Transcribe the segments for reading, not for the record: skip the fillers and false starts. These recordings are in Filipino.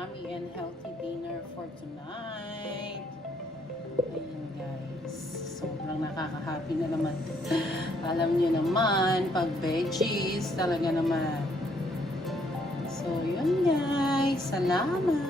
yummy and healthy dinner for tonight. Ayun guys, sobrang nakaka-happy na naman. Alam niyo naman, pag veggies, talaga naman. So yun guys, salamat!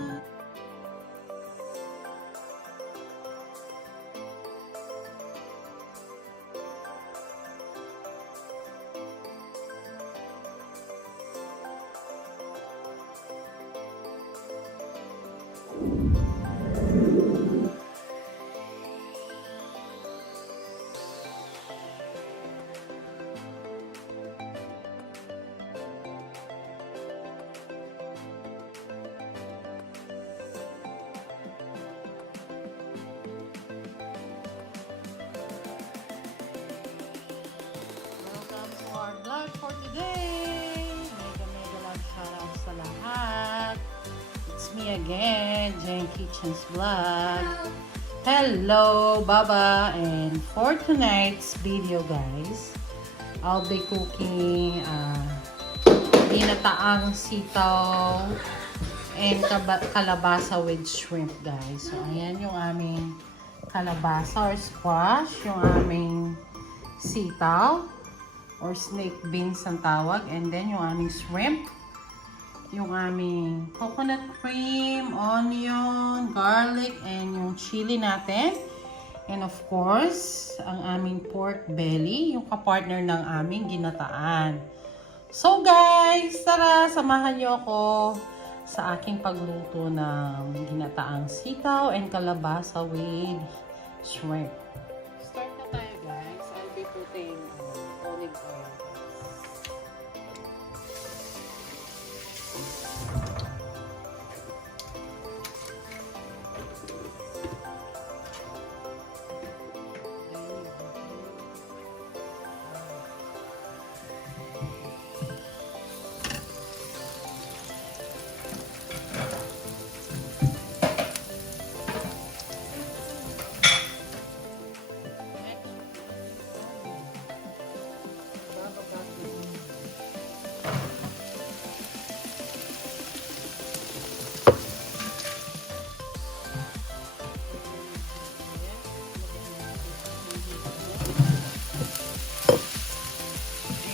Our vlog for today. Mega love shoutout sa lahat. It's me again, Jen Kitchen's Vlog. Hello, Baba. And for tonight's video, guys, I'll be cooking ginataang sitaw and kalabasa with shrimp, guys. So, ayan yung aming kalabasa or squash, yung aming sitaw or snake beans ang tawag, and then yung aming shrimp, yung aming coconut cream, onion, garlic, and yung chili natin, and of course ang aming pork belly, yung kapartner ng aming ginataan. So guys, tara, samahan niyo ako sa aking pagluto ng ginataang sitaw and kalabasa with shrimp. Start na tayo guys. I'll be putting olive oil.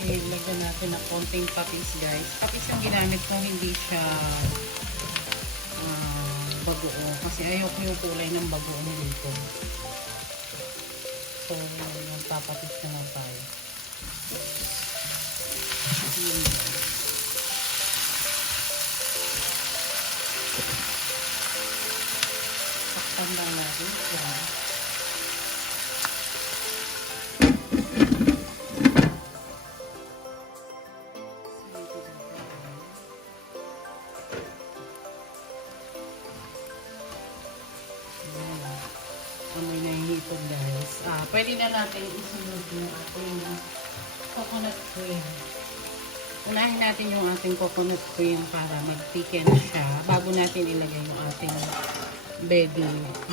Ilagyan natin ng konting papis guys. Papis yung ginamit ko, hindi siya bagoong. Kasi ayoko yung kulay ng bagoong dito. So, magpapapis na lang tayo. Takpan lang natin. Yan. Amoy na hinipod guys. Pwede na natin isunod yung ating coconut cream. Unahin natin yung ating coconut cream para mag-thicken siya bago natin ilagay yung ating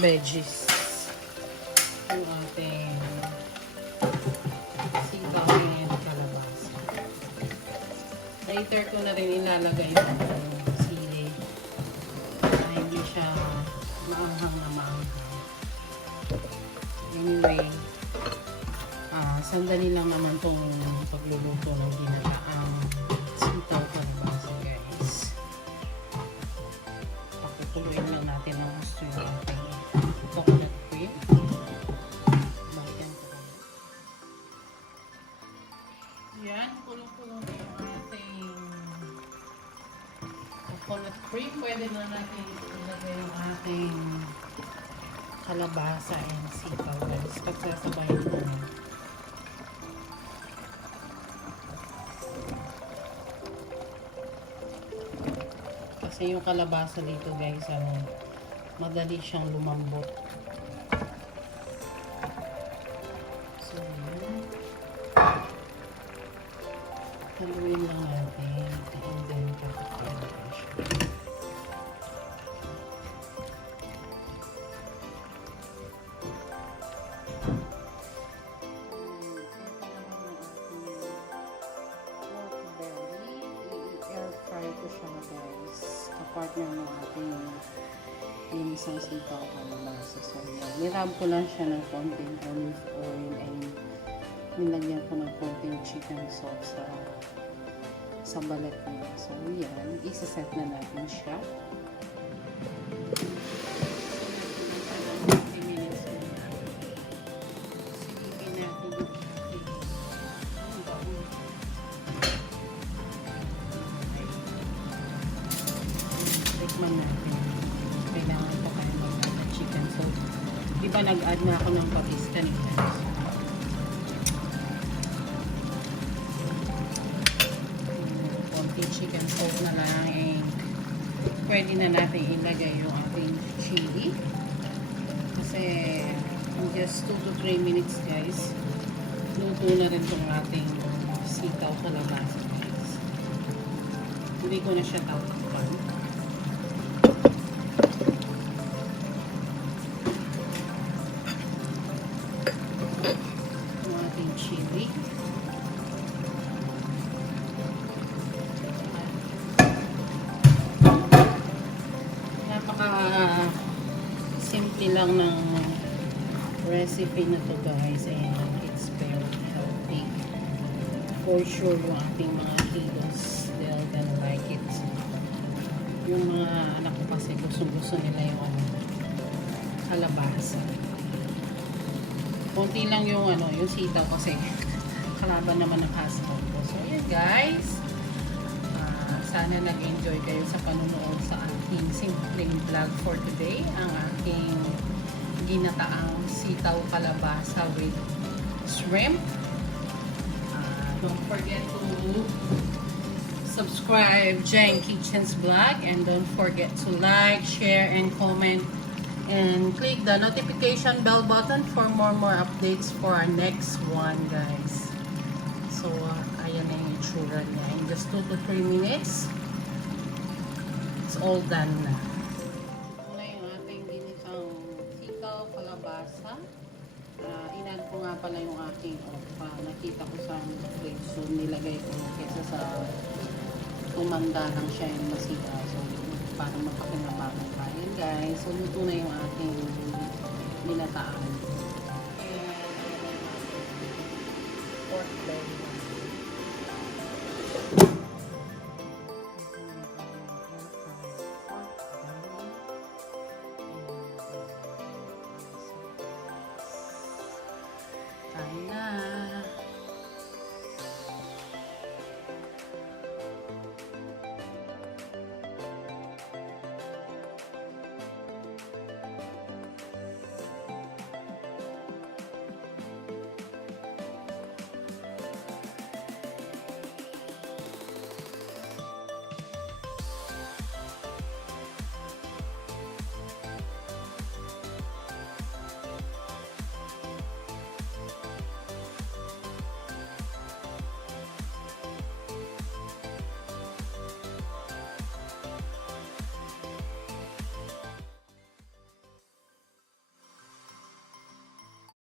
veggies. Yung ating sitaw and kalabasa. Later ko na rin ilalagay yung sili para hindi siya maanghang na maanghang. Anyway, sandali lang naman tong pagluluto ng ginataang sitaw kalabasa guys. Pakukuluin lang natin ang gusto yung ating coconut cream. Balikan ko lang. Yan, kulong-kulong na yung ating coconut cream. Pwede na natin ilagay yung ating kalabasa and sitaw guys. Pagsasabayin namin. Kasi yung kalabasa dito guys, madali siyang lumambot. So, haluin lang natin. And then, papakuin natin siya. siya guys. Kapartner ng ating linisang sitaw kalabasa. So yan. Nirab ko lang siya ng konting olive oil and nilagyan ko ng konting chicken sauce sa balat niya. So yan. Isa-set na natin siya. Tikman natin. Kailangan ko kayo mag-add ng chicken sauce. Di ba nag-add na ako ng patis kanina? Konti chicken sauce na lang and pwede na natin ilagay yung ating chili. Kasi in just 2 to 3 minutes guys, luto na rin itong ating sitaw kalabasa guys. Hindi ko na siya tatakpan. Yung ating chili. Napaka simple lang ng recipe na to guys, and it's very healthy. For sure yung ating mga kiddos, they're gonna like it. Yung mga anak ko kasi gusto nila yung kalabasa. Konti lang yung yung sitaw kasi kalaban naman ng husband ko. So yeah guys, sana nag-enjoy kayo sa panonood sa aking simpleng vlog for today. Ang aking ginataang sitaw kalabasa with shrimp. Don't forget to subscribe Jane Kitchen's Vlog, and don't forget to like, share, and comment, and click the notification bell button for more updates for our next one guys. So ayan na yung itsura niya. In just 2 to 3 minutes, it's all done na. Ito na yung ating ginitang sitaw kalabasa. Inad ko nga pala yung aking opa. Nakita ko sa plate. So nilagay ko kesa sa tumanda lang siya yung masira. So para mapakinabangan pa. Ayan guys. So luto na yung ating nilataan. Pork belly.